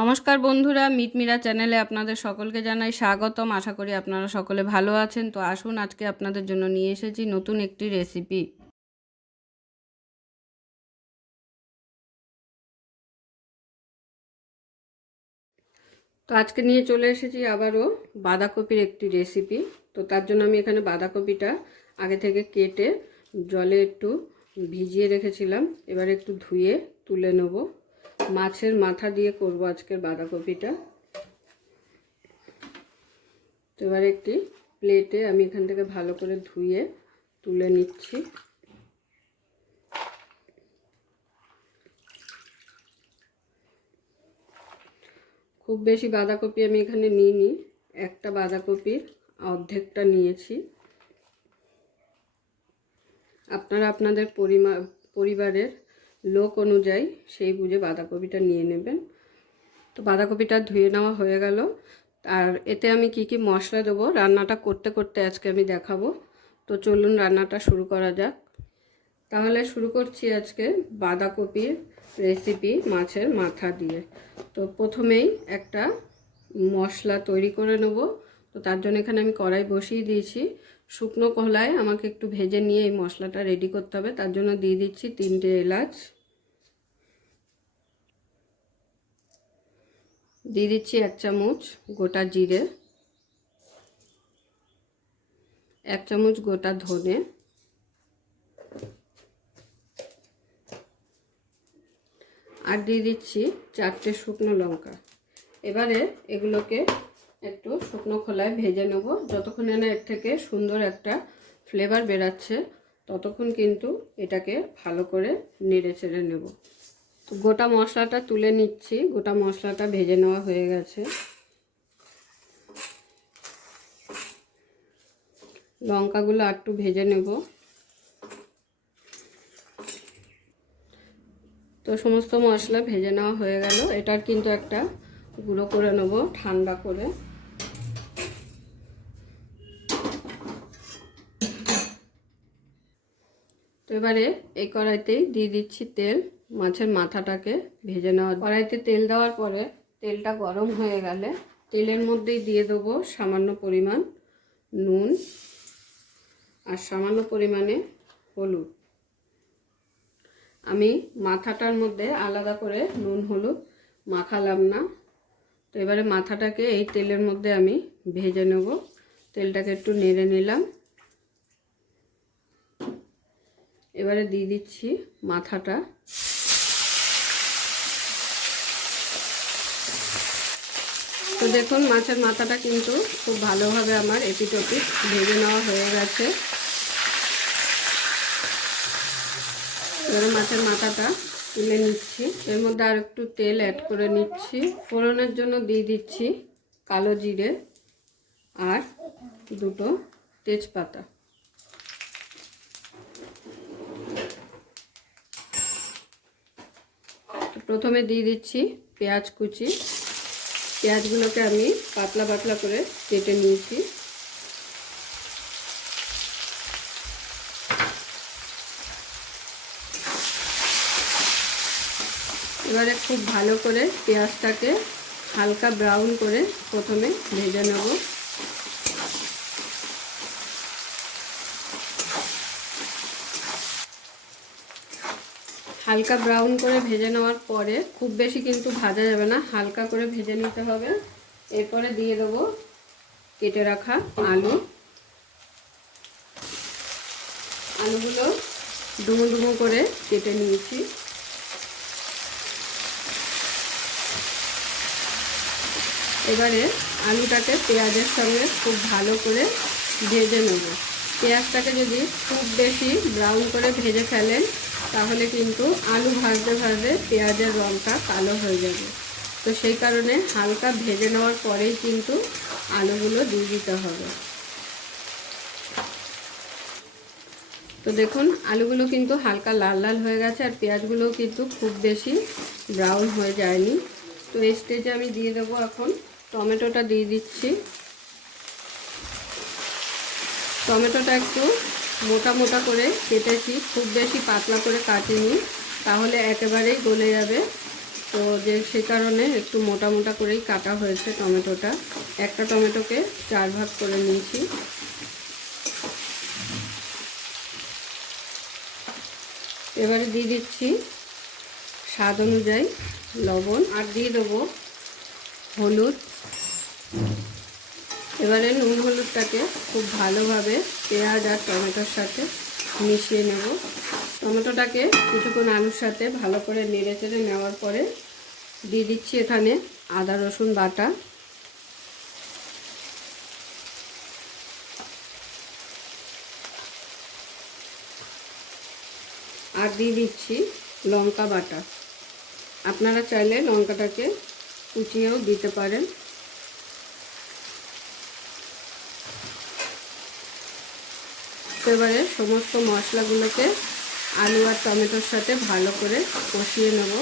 নমস্কার বন্ধুরা, মিটমিরা চ্যানেলে আপনাদের সকলকে জানাই স্বাগতম। আশা করি আপনারা সকলে ভালো আছেন। তো আসুন, আজকে আপনাদের জন্য নিয়ে এসেছি নতুন একটি রেসিপি। তো আজকে নিয়ে চলে এসেছি আবারও বাঁধাকপির একটি রেসিপি। তো তার জন্য আমি এখানে বাঁধাকপিটা আগে থেকে কেটে জলে একটু ভিজিয়ে রেখেছিলাম। এবার একটু ধুয়ে তুলে নেব। মাছের মাথা দিয়ে করব আজকের বাঁধাকপিটা। তো এবার একটি প্লেটে আমি এখান থেকে ভালো করে ধুয়ে তুলে নিচ্ছি। খুব বেশি বাঁধাকপি আমি এখানে নিইনি, একটা বাঁধাকপির অর্ধেকটা নিয়েছি। আপনারা আপনাদের পরিবারের লোক অনুযায়ী সেই বুঝে বাঁধাকপিটা নিয়ে নেবেন। তো বাঁধাকপিটা ধুয়ে নেওয়া হয়ে গেল। আর এতে আমি কি কি মশলা দেবো রান্নাটা করতে করতে আজকে আমি দেখাবো। তো চলুন রান্নাটা শুরু করা যাক। তাহলে শুরু করছি আজকে বাঁধাকপির রেসিপি মাছের মাথা দিয়ে। তো প্রথমেই একটা মশলা তৈরি করে নেব। তো তার জন্য এখানে আমি কড়াই বসিয়ে দিয়েছি। শুকনো কড়ায় আমাকে একটু ভেজে নিয়ে এই মশলাটা রেডি করতে হবে। তার জন্য দিয়ে দিচ্ছি 3টে এলাচ, দিয়ে দিচ্ছি 1 চামচ গোটা জিরে, 1 চামচ গোটা ধনে, আর দিয়ে দিচ্ছি 4টে শুকনো লঙ্কা। এবারে এগুলোকে একটু শুকনো খোলায় ভেজে নেব। যতক্ষণে না এর থেকে সুন্দর একটা ফ্লেভার বেরাচ্ছে ততক্ষণ কিন্তু এটাকে ভালো করে নেড়ে চেড়ে নেব। তো গোটা মশলাটা তুলে নিচ্ছি। গোটা মশলাটা ভেজে নেওয়া হয়ে গেছে। লঙ্কাগুলো একটু ভেজে নেব। তো সমস্ত মশলা ভেজে নেওয়া হয়ে গেল। এটার কিন্তু একটা গুঁড়ো করে নেব ঠান্ডা করে। তো এবারে এই কড়াইতেই দিয়ে দিচ্ছি তেল। মাছের মাথাটাকে ভেজে নেওয়া। কড়াইতে তেল দেওয়ার পরে তেলটা গরম হয়ে গেলে তেলের মধ্যেই দিয়ে দেবো সামান্য পরিমাণ নুন আর সামান্য পরিমাণে হলুদ। আমি মাথাটার মধ্যে আলাদা করে নুন হলুদ মাখালাম না। তো এবারে মাথাটাকে এই তেলের মধ্যে আমি ভেজে নেব। তেলটাকে একটু নেড়ে নিলাম। এবারে দিয়ে দিচ্ছি মাথাটা। তো দেখুন মাছের মাথাটা কিন্তু খুব ভালোভাবে আমার এপিট ওপিট ভেজে নেওয়া হয়ে গেছে। এবারে মাছের মাথাটা তুলে নিচ্ছি। এর মধ্যে আর একটু তেল অ্যাড করে নিচ্ছি। ফোড়নের জন্য দিয়ে দিচ্ছি কালো জিরে আর 2টো তেজপাতা। তো প্রথমে দিয়ে দিচ্ছি পেঁয়াজ কুচি। পেঁয়াজগুলোকে আমি পাতলা পাতলা করে কেটে নিয়েছি। এবারে খুব ভালো করে পেঁয়াজটাকে হালকা ব্রাউন করে প্রথমে ভেজে নেব। হালকা ব্রাউন করে ভেজে নেওয়ার পরে খুব বেশি কিন্তু ভাজা যাবে না, হালকা করে ভেজে নিতে হবে। এরপরে দিয়ে দেবো কেটে রাখা আলু। আলুগুলো ডুমো ডুমো করে কেটে নিয়েছি। এবারে আলুটাকে পেঁয়াজের সঙ্গে খুব ভালো করে ভেজে নেব। পেঁয়াজটাকে যদি খুব বেশি ব্রাউন করে ভেজে ফেলেন তাহলে কিন্তু আলু ভাজতে ভাজতে পেঁয়াজের রঙটা কালো হয়ে যাবে। তো সেই কারণে হালকা ভেজে নেওয়ার পরেই কিন্তু আলুগুলো দিয়ে দিতে হবে। তো দেখুন আলুগুলো কিন্তু হালকা লাল লাল হয়ে গেছে আর পেঁয়াজগুলোও কিন্তু খুব বেশি ব্রাউন হয়ে যায়নি। তো এই স্টেজে আমি দিয়ে দেবো এখন টমেটোটা দিয়ে দিচ্ছি। টমেটোটা একটু মোটা মোটা করে কেটেছি, খুব বেশি পাতলা করে কাটিনি, তাহলে একেবারেই গলে যাবে। তো যে সেই কারণে একটু মোটা মোটা করেই কাটা হয়েছে টমেটোটা। একটা টমেটোকে 4 ভাগ করে নিয়েছি। এবারে দিয়ে দিচ্ছি স্বাদ অনুযায়ী লবণ, আর দিয়ে দেবো হলুদ। এবারে নুন হলুদটাকে খুব ভালোভাবে পেঁয়াজ আর টমেটোর সাথে মিশিয়ে নেব। টমেটোটাকে কিছুক্ষণ আলুর সাথে ভালো করে নেড়ে চেড়ে নেওয়ার পরে দিয়ে দিচ্ছি এখানে আদা রসুন বাটা, আর দিয়ে দিচ্ছি লঙ্কা বাটা। আপনারা চাইলে লঙ্কাটাকে কুচিয়েও দিতে পারেন। এবারে সমস্ত মশলাগুলোকে আলু আর টমেটোর সাথে ভালো করে কষিয়ে নেব।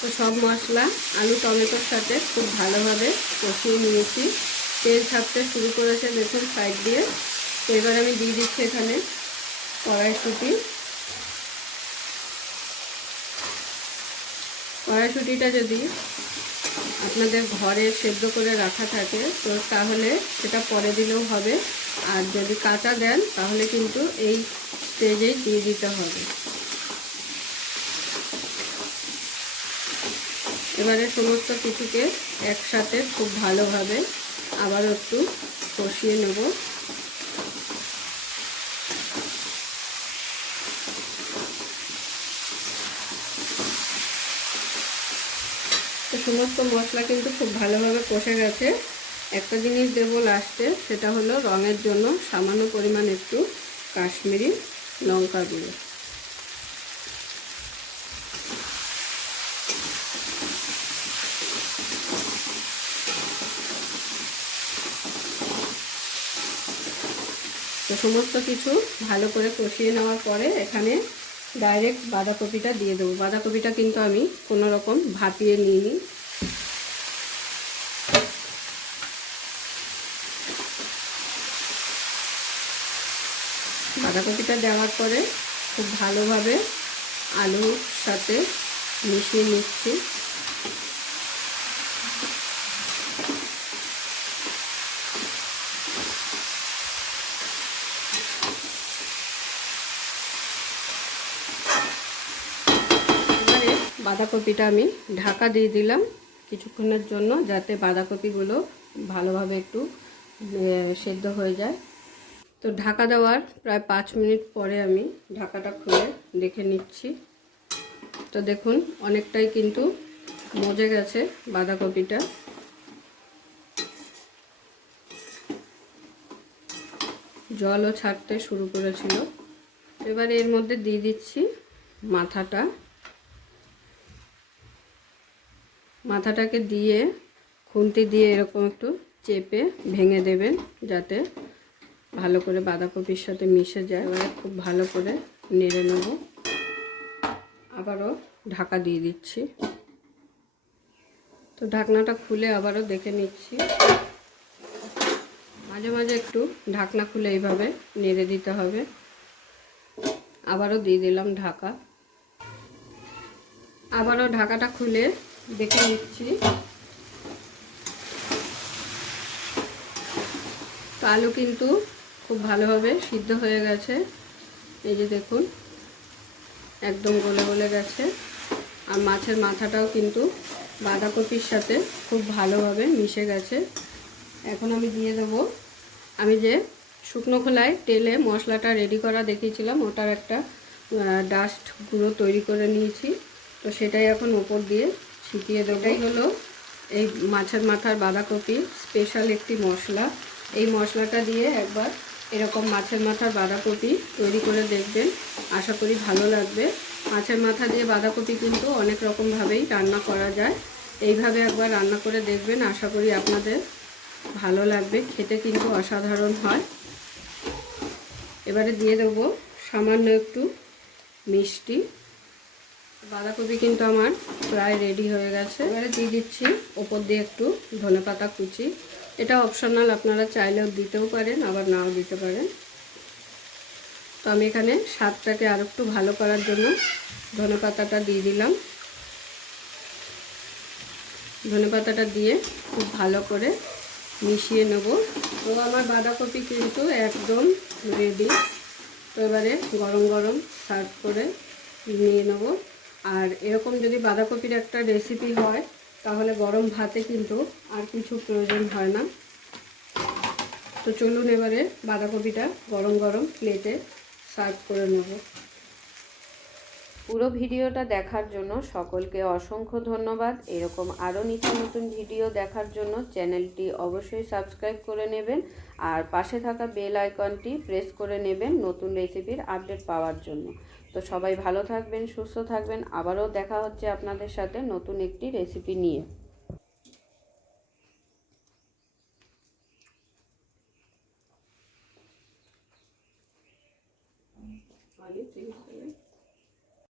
তো সব মশলা আলু টমেটোর সাথে খুব ভালোভাবে কষিয়ে নিয়েছি। তেল ছাড়তে শুরু করেছে দেখুন সাইড দিয়ে। তো এবার আমি দিয়ে দিচ্ছি এখানে কড়াইশুঁটি। কড়াইশুঁটিটা যদি আপনাদের ঘরে সেদ্ধ করে রাখা থাকে তো তাহলে সেটা পরে দিলেও হবে, আর যদি কাঁচা দেন তাহলে কিন্তু এই স্টেজেই দিয়ে দিতে হবে। এবারে সমস্ত কিছুকে একসাথে খুব ভালোভাবে আবার একটু কষিয়ে নেব। তো সমস্ত মশলা কিন্তু খুব ভালোভাবে কষে গেছে। একটা জিনিস দেবো লাস্টে, সেটা হলো রঙের জন্য সামান্য পরিমাণ একটু কাশ্মীরি লঙ্কা গুঁড়ো। তো সমস্ত কিছু ভালো করে কষিয়ে নেওয়ার পরে এখানে ডাইরেক্ট বাঁধাকপিটা দিয়ে দেবো। বাঁধাকপিটা কিন্তু আমি কোনো রকম ভাপিয়ে নিইনি। বাঁধাকপিটা দেওয়ার পরে খুব ভালোভাবে আলুর সাথে মিশিয়ে নিচ্ছি। বাঁধাকপিটা আমি ঢাকা দিয়ে দিলাম কিছুক্ষণের জন্য, যাতে বাঁধাকপিগুলো ভালোভাবে একটু সেদ্ধ হয়ে যায়। তো ঢাকা দেওয়ার প্রায় 5 মিনিট পরে আমি ঢাকাটা খুলে দেখে নিচ্ছি। তো দেখুন অনেকটাই কিন্তু মজে গেছে বাঁধাকপিটা। জলও ছাড়তে শুরু করেছিল। এবার এর মধ্যে দিয়ে দিচ্ছি মাথাটাকে দিয়ে খুন্তি দিয়ে এরকম একটু চেপে ভেঙে দেবেন, যাতে ভালো করে বাঁধাকপির সাথে মিশে যায়। এবারে খুব ভালো করে নেড়ে নেব। আবারও ঢাকা দিয়ে দিচ্ছি। তো ঢাকনাটা খুলে আবারও দেখে নিচ্ছি। মাঝে মাঝে একটু ঢাকনা খুলে এইভাবে নেড়ে দিতে হবে। আবারও দিয়ে দিলাম ঢাকা। আবারও ঢাকাটা খুলে দেখে নিচ্ছি। তো আলু কিন্তু খুব ভালোভাবে সিদ্ধ হয়ে গেছে। এই যে দেখুন একদম গলে গলে গেছে। আর মাছের মাথাটাও কিন্তু বাঁধাকপির সাথে খুব ভালোভাবে মিশে গেছে। এখন আমি দিয়ে দেবো, আমি যে শুকনো খোলায় তেলে মশলাটা রেডি করা দেখিয়েছিলাম, ওটার একটা ডাস্ট গুঁড়ো তৈরি করে নিয়েছি। তো সেটাই এখন ওপর দিয়ে ছিটিয়ে দেবো। এটাই হলো এই মাছের মাথার বাঁধাকপি স্পেশাল একটি মশলা। এই মশলাটা দিয়ে একবার এরকম মাছের মাথার বাঁধাকপি তৈরি করে দেখবেন, আশা করি ভালো লাগবে। মাছের মাথা দিয়ে বাঁধাকপি কিন্তু অনেক রকমভাবেই রান্না করা যায়। এইভাবে একবার রান্না করে দেখবেন, আশা করি আপনাদের ভালো লাগবে। খেতে কিন্তু অসাধারণ হয়। এবারে দিয়ে দেবো সামান্য একটু মিষ্টি। বাঁধাকপি কিন্তু আমার প্রায় রেডি হয়ে গেছে। এবারে দিয়ে দিচ্ছি ওপর দিয়ে একটু ধনেপাতা কুচি। এটা অপশনাল, আপনারা চাইলেও দিতেও পারেন আবার নাও দিতে পারেন। তো আমি এখানে স্বাদটাকে আর একটু ভালো করার জন্য ধনেপাতাটা দিয়ে দিলাম। ধনেপাতাটা দিয়ে খুব ভালো করে মিশিয়ে নেব। তো আমার বাঁধাকপি কিন্তু একদম রেডি। তো এবারে গরম গরম সার্ভ করে নিয়ে নেব। আর এরকম যদি বাঁধাকপির একটা রেসিপি হয় তাহলে গরম ভাতে কিন্তু আর কিছু প্রয়োজন হয় না। তো চলুন এবারে বাঁধাকপিটা গরম গরম প্লেটে সার্ভ করে নেব। পুরো ভিডিওটা দেখার জন্য সকলকে অসংখ্য ধন্যবাদ। এরকম আরও নিত্য নতুন ভিডিও দেখার জন্য চ্যানেলটি অবশ্যই সাবস্ক্রাইব করে নেবেন আর পাশে থাকা বেল আইকনটি প্রেস করে নেবেন নতুন রেসিপির আপডেট পাওয়ার জন্য। তো সবাই ভালো থাকবেন, সুস্থ থাকবেন। আবারও দেখা হচ্ছে আপনাদের সাথে নতুন একটি রেসিপি নিয়ে।